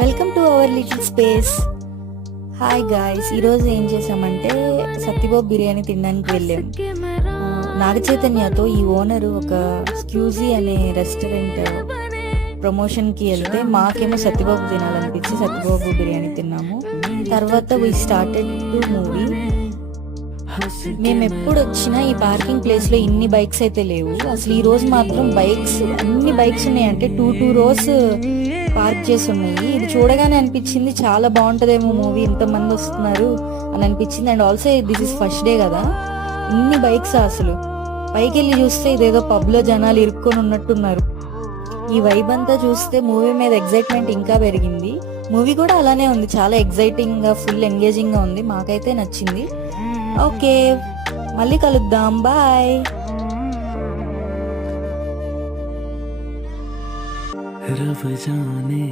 Welcome to our little space. Hi guys, ఈరోజు ఏం చేసామంటే సత్యబాబు బిర్యానీ తినడానికి వెళ్ళాం. నాగ చైతన్యతో ఈ ఓనరు ఒక స్క్యూజీ అనే రెస్టారెంట్ ప్రమోషన్కి వెళ్తే మాకేమో సత్యబాబు తినాలనిపించి సత్యబాబు బిర్యానీ తిన్నాము. తర్వాత వీ స్టార్టెడ్ టు మూవీ. మేము ఎప్పుడు వచ్చినా ఈ పార్కింగ్ ప్లేస్లో ఇన్ని బైక్స్ అయితే లేవు. అసలు ఈ రోజు మాత్రం అన్ని బైక్స్ ఉన్నాయి. అంటే టూ రోస్ పార్క్ చేసి ఉన్నాయి. ఇది చూడగానే అనిపించింది చాలా బాగుంటుందేమో మూవీ, ఇంతమంది వస్తున్నారు అని అనిపించింది. And also this is first day కదా, ఇన్ని బైక్స్. అసలు పైకి వెళ్ళి చూస్తే ఇదేదో పబ్లో జనాలు ఇరుక్కొని ఉన్నట్టున్నారు. ఈ వైబ్ అంతా చూస్తే మూవీ మీద ఎగ్జైట్మెంట్ ఇంకా పెరిగింది. మూవీ కూడా అలానే ఉంది, చాలా ఎగ్జైటింగ్ గా ఫుల్ ఎంగేజింగ్ గా ఉంది. మాకైతే నచ్చింది. ఓకే, మళ్ళీ కలుద్దాం, బాయ్. रब जाने